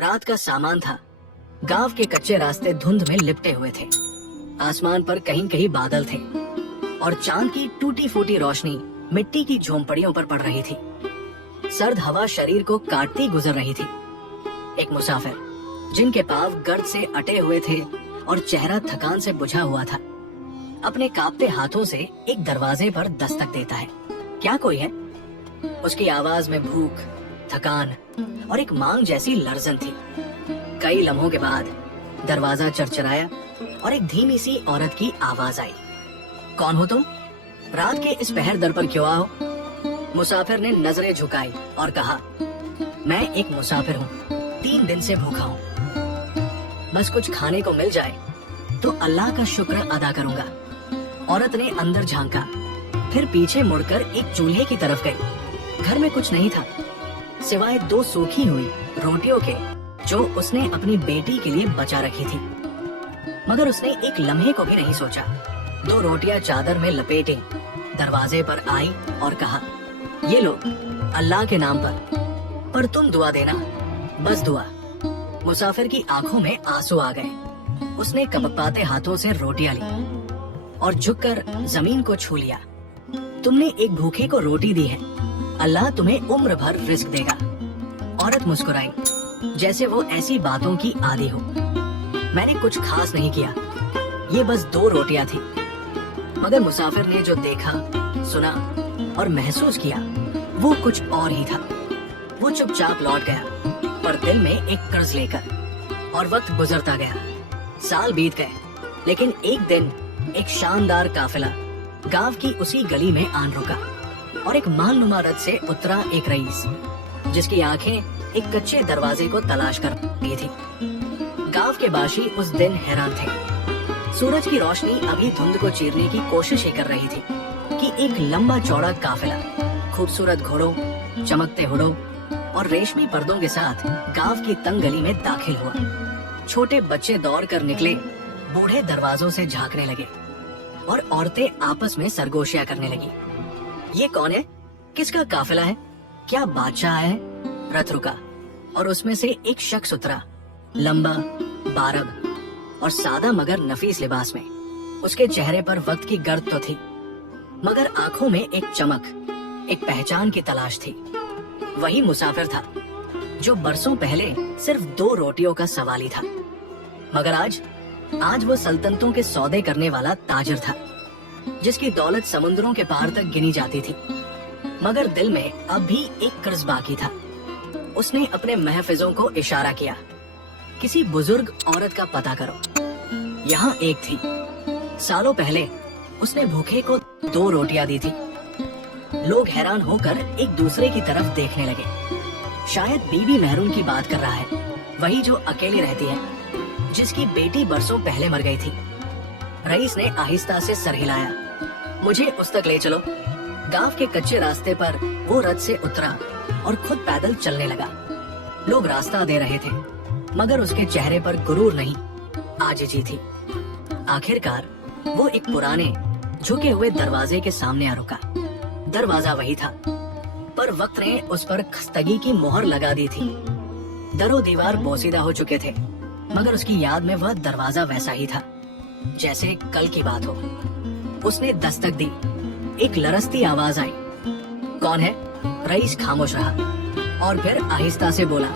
रात का सामान था। गांव के कच्चे रास्ते धुंध में लिपटे हुए थे। आसमान पर कहीं कहीं बादल थे और चांद की टूटी फूटी रोशनी मिट्टी की झोंपड़ियों पर पड़ रही थी। सर्द हवा शरीर को काटती गुजर रही थी। एक मुसाफिर जिनके पांव गर्द से अटे हुए थे और चेहरा थकान से बुझा हुआ था, अपने कांपते हाथों से एक दरवाजे पर दस्तक देता है। क्या कोई है? उसकी आवाज में भूख, थकान और एक मांग जैसी लर्जन थी। कई लम्हों के बाद दरवाजा चरचराया और एक धीमी सी औरत की आवाज आई। कौन हो तुम? रात के इस पहर दर पर क्यों आओ? मुसाफिर ने नजरें झुकाई और कहा, मैं एक मुसाफिर हूँ, 3 दिन से भूखा हूँ। बस कुछ खाने को मिल जाए तो अल्लाह का शुक्र अदा करूंगा। औरत ने अंदर झांका, फिर पीछे मुड़कर एक चूल्हे की तरफ गई। घर में कुछ नहीं था सिवाय 2 सूखी हुई रोटियों के जो उसने अपनी बेटी के लिए बचा रखी थी। मगर उसने एक लम्हे को भी नहीं सोचा। 2 रोटियां चादर में लपेटे दरवाजे पर आई और कहा, ये लो अल्लाह के नाम पर तुम दुआ देना, बस दुआ। मुसाफिर की आंखों में आंसू आ गए। उसने कपकपाते हाथों से रोटियां ली और झुककर जमीन को छू लिया। तुमने एक भूखे को रोटी दी है, अल्लाह तुम्हें उम्र भर रिस्क देगा। औरत मुस्कुराई जैसे वो ऐसी बातों की आदी हो। मैंने कुछ खास नहीं किया, ये बस 2 रोटियां थी। मगर मुसाफिर ने जो देखा, सुना और महसूस किया वो कुछ और ही था। वो चुपचाप लौट गया, पर दिल में एक कर्ज लेकर। और वक्त गुजरता गया, साल बीत गए, लेकिन एक दिन एक शानदार काफिला गांव की उसी गली में आन रुका और एक मालनुमा रथ से उतरा एक रईस, जिसकी आंखें एक कच्चे दरवाजे को तलाश कर रही थी। गांव के बाशी उस दिन हैरान थे। सूरज की रोशनी अभी धुंध को चीरने की कोशिश ही कर रही थी कि एक लंबा चौड़ा काफिला खूबसूरत घोड़ों, चमकते हुडों और रेशमी पर्दों के साथ गांव की तंग गली में दाखिल हुआ। छोटे बच्चे दौड़ कर निकले, बूढ़े दरवाजों से झांकने लगे और औरतें आपस में सरगोशियां करने लगी। ये कौन है? किसका काफिला है? क्या बादशाह है? रथ रुका और उसमें से एक शख्स उतरा, लंबा, बारब और सादा मगर नफीस लिबास में। उसके चेहरे पर वक्त की गर्द तो थी, मगर आंखों में एक चमक, एक पहचान की तलाश थी। वही मुसाफिर था जो बरसों पहले सिर्फ 2 रोटियों का सवाली था, मगर आज वो सल्तनतों के सौदे करने वाला ताजिर था, जिसकी दौलत समुद्रों के पार तक गिनी जाती थी। मगर दिल में अब भी एक कर्ज बाकी था। उसने अपने महफिजों को इशारा किया, किसी बुजुर्ग औरत का पता करो। यहाँ एक थी, सालों पहले उसने भूखे को 2 रोटियां दी थी। लोग हैरान होकर एक दूसरे की तरफ देखने लगे। शायद बीबी मेहरून की बात कर रहा है, वही जो अकेली रहती है, जिसकी बेटी बरसों पहले मर गई थी। रईस ने आहिस्ता से सर हिलाया, मुझे उस तक ले चलो। गांव के कच्चे रास्ते पर वो रथ से उतरा और खुद पैदल चलने लगा। लोग रास्ता दे रहे थे, मगर उसके चेहरे पर गुरूर नहीं, आजिजी थी। आखिरकार वो एक पुराने झुके हुए दरवाजे के सामने आ रुका। दरवाजा वही था, पर वक्त ने उस पर खस्तगी की मोहर लगा दी थी। दरो दीवार बोसीदा हो चुके थे, मगर उसकी याद में वह दरवाजा वैसा ही था जैसे कल की बात हो। उसने दस्तक दी, एक लरसती आवाज आई, कौन है? रईस खामोश रहा और फिर आहिस्ता से बोला,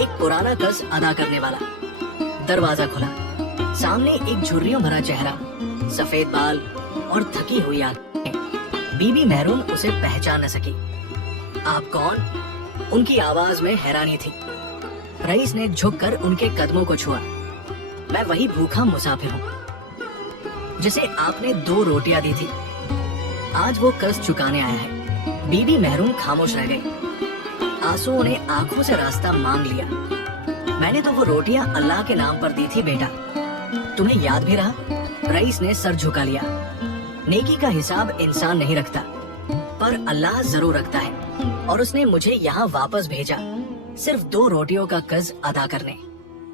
एक पुराना कर्ज अदा करने वाला। दरवाजा खुला, सामने एक झुर्रियों भरा चेहरा, सफेद बाल और थकी हुई आंखें। बीबी मेहरून उसे पहचान न सकी। आप कौन? उनकी आवाज में हैरानी थी। रईस ने झुककर उनके कदमों को छुआ। मैं वही भूखा मुसाफिर हूँ जिसे आपने 2 रोटियां दी थी। आज वो कर्ज चुकाने आया है। बीबी मेहरून खामोश रह गई। आंसुओं ने आंखों से रास्ता मांग लिया। मैंने तो वो रोटियां अल्लाह के नाम पर दी थी बेटा, तुम्हें याद भी रहा? रईस ने सर झुका लिया। नेकी का हिसाब इंसान नहीं रखता, पर अल्लाह जरूर रखता है, और उसने मुझे यहाँ वापस भेजा सिर्फ 2 रोटियों का कर्ज अदा करने।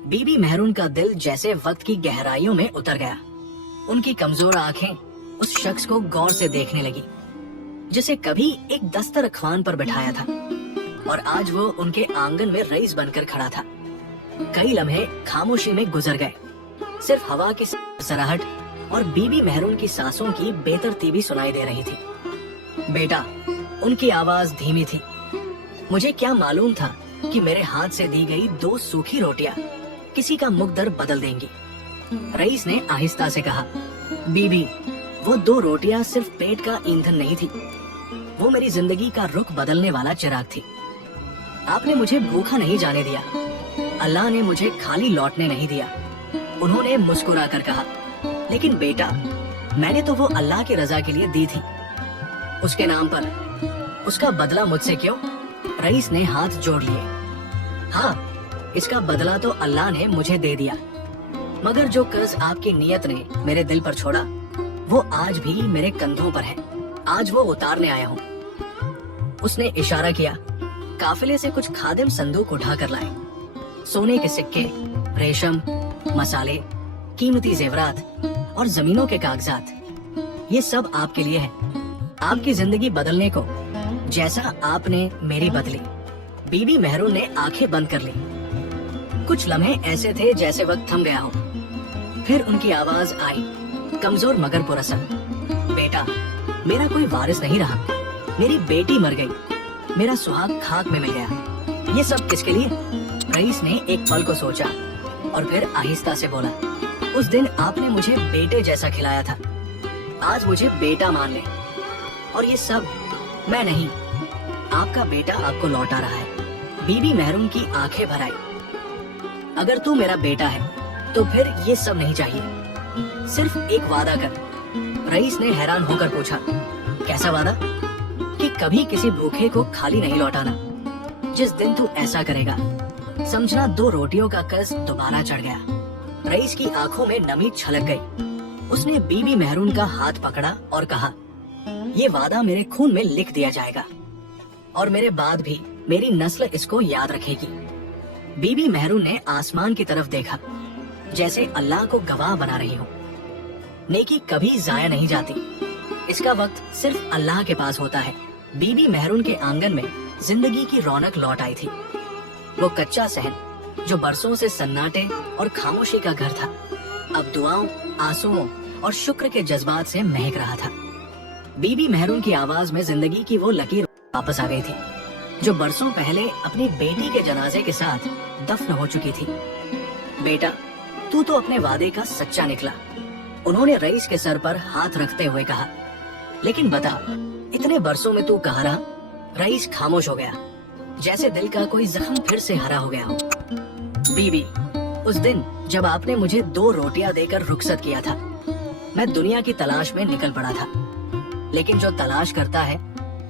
बीबी मेहरून का दिल जैसे वक्त की गहराइयों में उतर गया। उनकी कमजोर आंखें उस शख्स को गौर से देखने लगी जिसे कभी एक दस्तरखान पर बिठाया था, और आज वो उनके आंगन में रईस बनकर खड़ा था। कई लम्हे खामोशी में गुजर गए। सिर्फ हवा की सरसराहट और बीबी मेहरून की सांसों की बेतरतीबी सुनाई दे रही थी। बेटा, उनकी आवाज धीमी थी। मुझे क्या मालूम था कि मेरे हाथ से दी गई 2 सूखी रोटियां किसी का मुकद्दर बदल देंगी। रईस ने आहिस्ता से कहा, बीबी, वो 2 रोटियां सिर्फ पेट का ईंधन नहीं थी, वो मेरी जिंदगी का रुख बदलने वाला चिराग थी। आपने मुझे भूखा नहीं जाने दिया, अल्लाह ने मुझे खाली लौटने नहीं दिया। उन्होंने मुस्कुरा कर कहा, लेकिन बेटा, मैंने तो वो अल्लाह की रजा के लिए दी थी, उसके नाम पर। उसका बदला मुझसे क्यों? रईस ने हाथ जोड़ लिए। हाँ, इसका बदला तो अल्लाह ने मुझे दे दिया, मगर जो कर्ज आपकी नियत ने मेरे दिल पर छोड़ा, वो आज भी मेरे कंधों पर है। आज वो उतारने आया हूँ। उसने इशारा किया। काफिले से कुछ खादिम संदूक उठा कर लाए। सोने के सिक्के, रेशम, मसाले, कीमती जेवरात और जमीनों के कागजात, ये सब आपके लिए है, आपकी जिंदगी बदलने को, जैसा आपने मेरी बदली। बीबी मेहरून ने आंखें बंद कर ली। कुछ लम्हे ऐसे थे जैसे वक्त थम गया हो। फिर उनकी आवाज आई, कमजोर मगर पुरअसर, बेटा, मेरा कोई वारिस नहीं रहा, मेरी बेटी मर गई, मेरा सुहाग खाक में मिल गया। ये सब किसके लिए? रईस ने एक पल को सोचा और फिर आहिस्ता से बोला, उस दिन आपने मुझे बेटे जैसा खिलाया था, आज मुझे बेटा मान ले। और ये सब मैं नहीं, आपका बेटा आपको लौटा रहा है। बीबी मेहरून की आंखें भर आई। अगर तू मेरा बेटा है तो फिर ये सब नहीं चाहिए। सिर्फ एक वादा कर। रईस ने हैरान होकर पूछा, कैसा वादा? कि कभी किसी भूखे को खाली नहीं लौटाना। जिस दिन तू ऐसा करेगा, समझना 2 रोटियों का कर्ज दोबारा चढ़ गया। रईस की आंखों में नमी छलक गई। उसने बीबी मेहरून का हाथ पकड़ा और कहा, ये वादा मेरे खून में लिख दिया जाएगा और मेरे बाद भी मेरी नस्ल इसको याद रखेगी। बीबी मेहरून ने आसमान की तरफ देखा, जैसे अल्लाह को गवाह बना रही हो। नेकी कभी जाया नहीं जाती, इसका वक्त सिर्फ अल्लाह के पास होता है। बीबी मेहरून के आंगन में जिंदगी की रौनक लौट आई थी। वो कच्चा सहन जो बरसों से सन्नाटे और खामोशी का घर था, अब दुआओं, आंसुओं और शुक्र के जज्बात से महक रहा था। बीबी मेहरून की आवाज में जिंदगी की वो लकीर वापस आ गई थी, जो बरसों पहले अपनी बेटी के जनाजे के साथ दफन हो चुकी थी। बेटा, तू तो अपने वादे का सच्चा निकला, उन्होंने रईस के सर पर हाथ रखते हुए कहा। लेकिन बता, इतने बरसों में तू कहाँ रहा? रईस खामोश हो गया, जैसे दिल का कोई जख्म फिर से हरा हो गया हो। बीबी, उस दिन जब आपने मुझे 2 रोटियां देकर रुखसत किया था, मैं दुनिया की तलाश में निकल पड़ा था। लेकिन जो तलाश करता है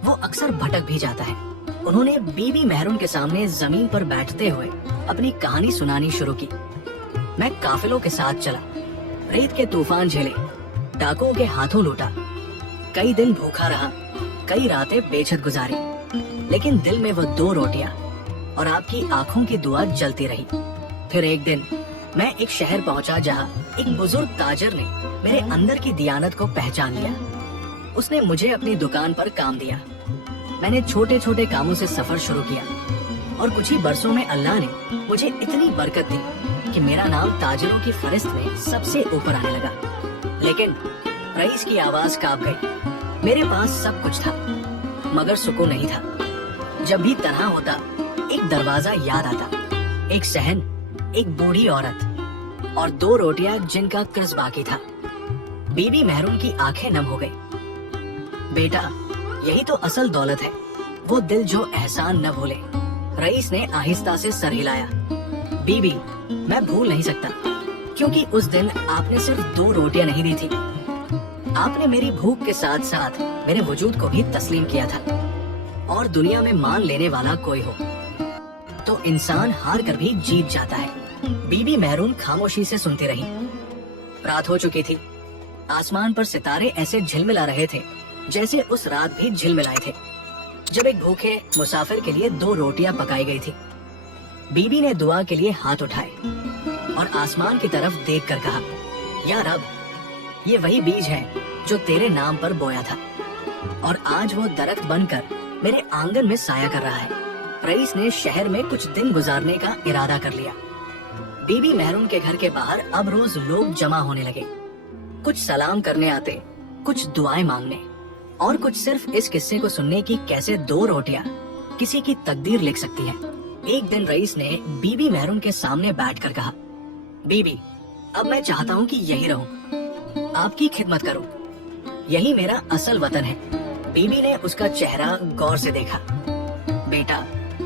वो अक्सर भटक भी जाता है। उन्होंने बीबी मेहरून के सामने जमीन पर बैठते हुए अपनी कहानी सुनानी शुरू की। मैं काफिलों के साथ चला, रेत के तूफान झेले, डाकुओं के हाथों लूटा, कई दिन भूखा रहा, कई रातें बेछत गुजारी, लेकिन दिल में वो 2 रोटियां और आपकी आंखों की दुआ जलती रही। फिर एक दिन मैं एक शहर पहुंचा जहां एक बुजुर्ग ताजर ने मेरे अंदर की दियानत को पहचान लिया। उसने मुझे अपनी दुकान पर काम दिया। मैंने छोटे छोटे कामों से सफर शुरू किया और कुछ ही बरसों में अल्लाह ने मुझे इतनी बरकत दी कि मेरा नाम ताजरों की फहरिस्त में सबसे ऊपर आने लगा। लेकिन रईस की आवाज कांप गई। मेरे पास सब कुछ था, मगर सुकून नहीं था। जब भी तन्हा होता, एक दरवाजा याद आता, एक सहन, एक बूढ़ी औरत और 2 रोटियां जिनका कर्ज बाकी था। बीबी मेहरून की आंखें नम हो गई। बेटा, यही तो असल दौलत है, वो दिल जो एहसान न भूले। रईस ने आहिस्ता से सर हिलाया। बीबी, मैं भूल नहीं सकता, क्योंकि उस दिन आपने सिर्फ 2 रोटियां नहीं दी थी, आपने मेरी भूख के साथ साथ मेरे वजूद को भी तस्लीम किया था। और दुनिया में मान लेने वाला कोई हो तो इंसान हार कर भी जीत जाता है। बीबी मेहरून खामोशी से सुनती रही। रात हो चुकी थी। आसमान पर सितारे ऐसे झिलमिला रहे थे जैसे उस रात भी झिलमिलाए थे जब एक भूखे मुसाफिर के लिए 2 रोटियां पकाई गई थी। बीबी ने दुआ के लिए हाथ उठाए और आसमान की तरफ देखकर कहा, या रब, ये वही बीज है जो तेरे नाम पर बोया था और आज वो दरख्त बनकर मेरे आंगन में साया कर रहा है। रईस ने शहर में कुछ दिन गुजारने का इरादा कर लिया। बीबी मेहरून के घर के बाहर अब रोज लोग जमा होने लगे। कुछ सलाम करने आते, कुछ दुआएं मांगने, और कुछ सिर्फ इस किस्से को सुनने की कैसे 2 रोटियां किसी की तकदीर लिख सकती है। एक दिन रईस ने बीबी मेहरून के सामने बैठकर कहा, बीबी, अब मैं चाहता हूँ कि यही रहूं, आपकी खिदमत करूं। यही मेरा असल वतन है। बीबी ने उसका चेहरा गौर से देखा। बेटा,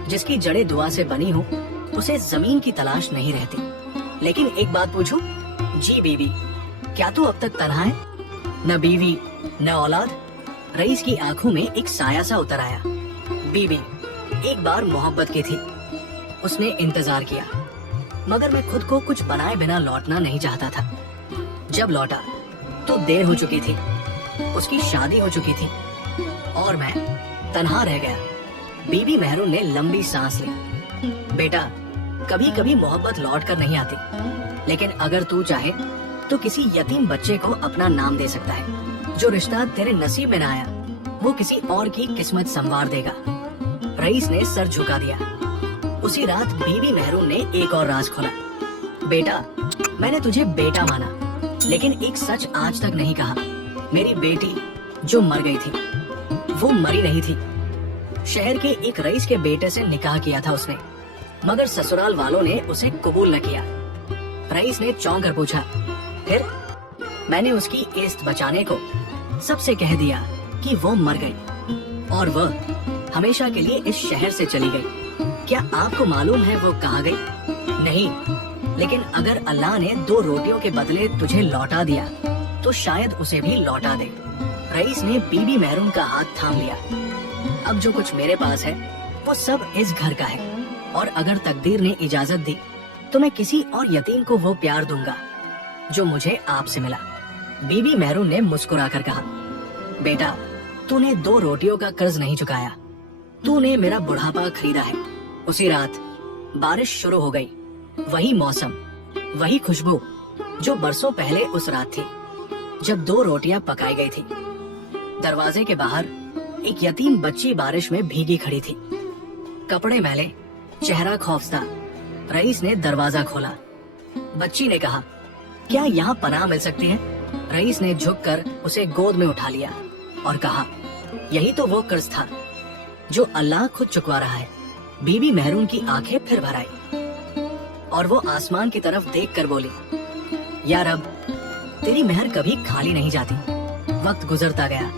जिसकी जड़ें दुआ से बनी हो, उसे जमीन की तलाश नहीं रहती। लेकिन एक बात पूछूं? जी बीबी, क्या तू अब तक तन्हा है? न बीवी न औलाद। रईस की आंखों में एक साया सा उतर आया। बीबी, एक बार मोहब्बत की थी, उसने इंतजार किया, मगर मैं खुद को कुछ बनाए बिना लौटना नहीं चाहता था। जब लौटा तो देर हो चुकी थी, उसकी शादी हो चुकी थी और मैं तन्हा रह गया। बीबी मेहरून ने लंबी सांस ली। बेटा, कभी कभी मोहब्बत लौट कर नहीं आती, लेकिन अगर तू चाहे तो किसी यतीम बच्चे को अपना नाम दे सकता है। जो रिश्ता तेरे नसीब में न आया, वो किसी और की किस्मत संवार देगा। रईस ने सर झुका दिया। उसी रात बीबी मेहरून ने एक और राज खोला। बेटा, मैंने तुझे बेटा माना, लेकिन एक सच आज तक नहीं कहा। मेरी बेटी जो मर गई थी, वो मरी नहीं थी। शहर के एक रईस के बेटे से निकाह किया था उसने, मगर ससुराल वालों ने उसे कबूल न किया। रईस ने चौंक कर पूछा, फिर? मैंने उसकी इज्जत बचाने को सबसे कह दिया कि वो मर गई और वह हमेशा के लिए इस शहर से चली गई। क्या आपको मालूम है वो कहाँ गई? नहीं, लेकिन अगर अल्लाह ने 2 रोटियों के बदले तुझे लौटा दिया, तो शायद उसे भी लौटा दे। रईस ने बीबी मेहरून का हाथ थाम लिया। अब जो कुछ मेरे पास है, वो सब इस घर का है, और अगर तकदीर ने इजाजत दी, तो मैं किसी और यतीम को वो प्यार दूंगा जो मुझे आपसे मिला। बीबी मेहरून ने मुस्कुराकर कहा, बेटा, तूने 2 रोटियों का कर्ज नहीं चुकाया, तूने मेरा बुढ़ापा खरीदा है। उसी रात बारिश शुरू हो गई। वही मौसम, वही खुशबू जो बरसों पहले उस रात थी, जब 2 रोटियां पकाई गई थी। दरवाजे के बाहर एक यतीम बच्ची बारिश में भीगी खड़ी थी, कपड़े मैले, चेहरा खौफजदा। रईस ने दरवाजा खोला। बच्ची ने कहा, क्या यहाँ पनाह मिल सकती है? रईस ने झुककर उसे गोद में उठा लिया और कहा, यही तो वो कर्ज था जो अल्लाह खुद चुकवा रहा है। बीबी मेहरून की आंखें फिर भर आई और वो आसमान की तरफ देखकर बोली, या रब, तेरी मेहर कभी खाली नहीं जाती। वक्त गुजरता गया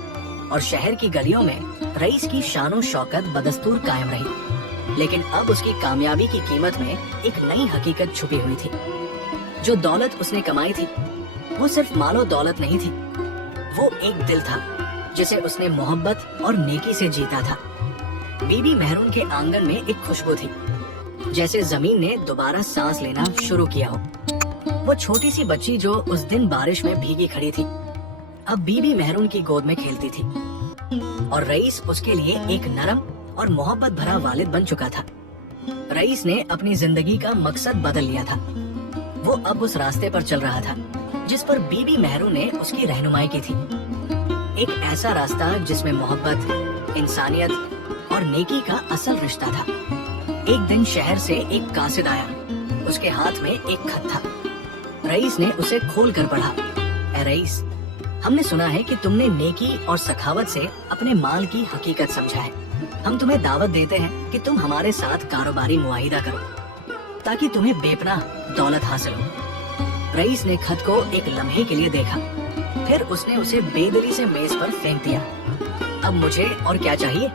और शहर की गलियों में रईस की शानो शौकत बदस्तूर कायम रही, लेकिन अब उसकी कामयाबी की कीमत में एक नई हकीकत छुपी हुई थी। जो दौलत उसने कमाई थी, वो सिर्फ मालो दौलत नहीं थी, वो एक दिल था जिसे उसने मोहब्बत और नेकी से जीता था। बीबी मेहरून के आंगन में एक खुशबू थी, जैसे जमीन ने दोबारा सांस लेना शुरू किया हो। वो छोटी सी बच्ची जो उस दिन बारिश में भीगी खड़ी थी, अब बीबी मेहरून की गोद में खेलती थी, और रईस उसके लिए एक नरम और मोहब्बत भरा वालिद बन चुका था। रईस ने अपनी जिंदगी का मकसद बदल लिया था। वो अब उस रास्ते पर चल रहा था जिस पर बीबी मेहरून ने उसकी रहनुमाई की थी। एक ऐसा रास्ता जिसमें मोहब्बत, इंसानियत और नेकी का असल रिश्ता था। एक दिन शहर से एक कासिद आया। उसके हाथ में एक खत था। रईस ने उसे खोल कर पढ़ा। ए रईस, हमने सुना है कि तुमने नेकी और सखावत से अपने माल की हकीकत समझा है। हम तुम्हें दावत देते हैं कि तुम हमारे साथ कारोबारी मुआहिदा करो, ताकि तुम्हें बेपनाह दौलत हासिल हो। रईस ने खत को एक लम्हे के लिए देखा, फिर उसने उसे बेदिली से मेज पर फेंक दिया। अब मुझे और क्या चाहिए?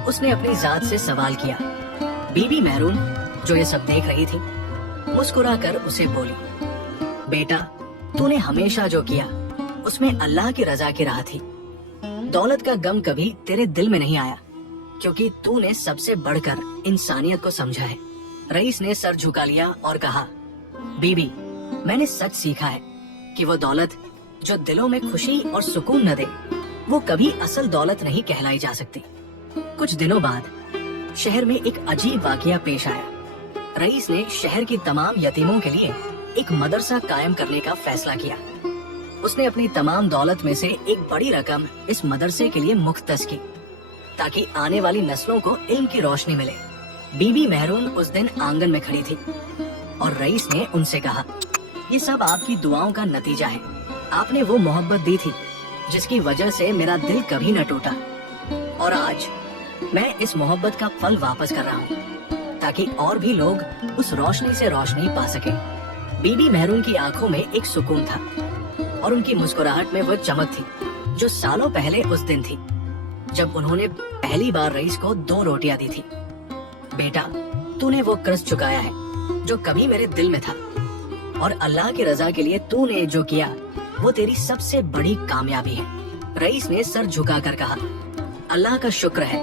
उसने अपनी जात से सवाल किया। बीबी मेहरून, जो ये सब देख रही थी, मुस्कुराकर उसे बोली, बेटा, तूने हमेशा जो किया उसमें अल्लाह की रजा की राह थी। दौलत का गम कभी तेरे दिल में नहीं आया, क्योंकि तूने सबसे बढ़कर इंसानियत को समझा है। रईस ने सर झुका लिया और कहा, बीबी, मैंने सच सीखा है कि वो दौलत जो दिलों में खुशी और सुकून न दे, वो कभी असल दौलत नहीं कहलाई जा सकती। कुछ दिनों बाद शहर में एक अजीब वाकया पेश आया। रईस ने शहर की तमाम यतीमों के लिए एक मदरसा कायम करने का फैसला किया। उसने अपनी तमाम दौलत में से एक बड़ी रकम इस मदरसे के लिए मुख्तस की, ताकि आने वाली नस्लों को इल्म की रोशनी मिले। बीबी मेहरून उस दिन आंगन में खड़ी थी और रईस ने उनसे कहा, ये सब आपकी दुआओं का नतीजा है। आपने वो मोहब्बत दी थी जिसकी वजह से मेरा दिल कभी न टूटा, और आज मैं इस मोहब्बत का फल वापस कर रहा हूँ ताकि और भी लोग उस रोशनी से रोशनी पा सके। बीबी मेहरून की आंखों में एक सुकून था और उनकी मुस्कुराहट में वो चमक थी जो सालों पहले उस दिन थी जब उन्होंने पहली बार रईस को 2 रोटियां दी थी। बेटा, तूने वो कर्ज चुकाया है जो कभी मेरे दिल में था, और अल्लाह की रजा के लिए तूने जो किया वो तेरी सबसे बड़ी कामयाबी है। रईस ने सर झुकाकर कहा, अल्लाह का शुक्र है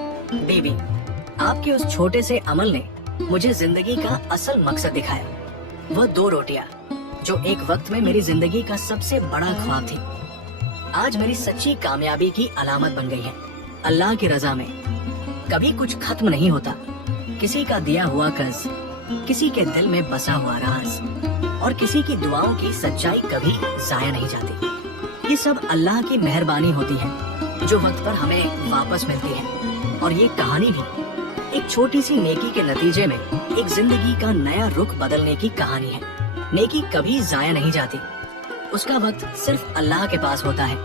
बीबी, आपके उस छोटे से अमल ने मुझे जिंदगी का असल मकसद दिखाया। वह 2 रोटियां जो एक वक्त में मेरी जिंदगी का सबसे बड़ा ख्वाब थी, आज मेरी सच्ची कामयाबी की अलामत बन गई है। अल्लाह की रजा में कभी कुछ खत्म नहीं होता। किसी का दिया हुआ कर्ज, किसी के दिल में बसा हुआ राज और किसी की दुआओं की सच्चाई कभी जाया नहीं जाती। ये सब अल्लाह की मेहरबानी होती है जो वक्त पर हमें वापस मिलती है। और ये कहानी भी एक छोटी सी नेकी के नतीजे में एक जिंदगी का नया रुख बदलने की कहानी है। नेकी कभी जाया नहीं जाती, उसका वक्त सिर्फ अल्लाह के पास होता है।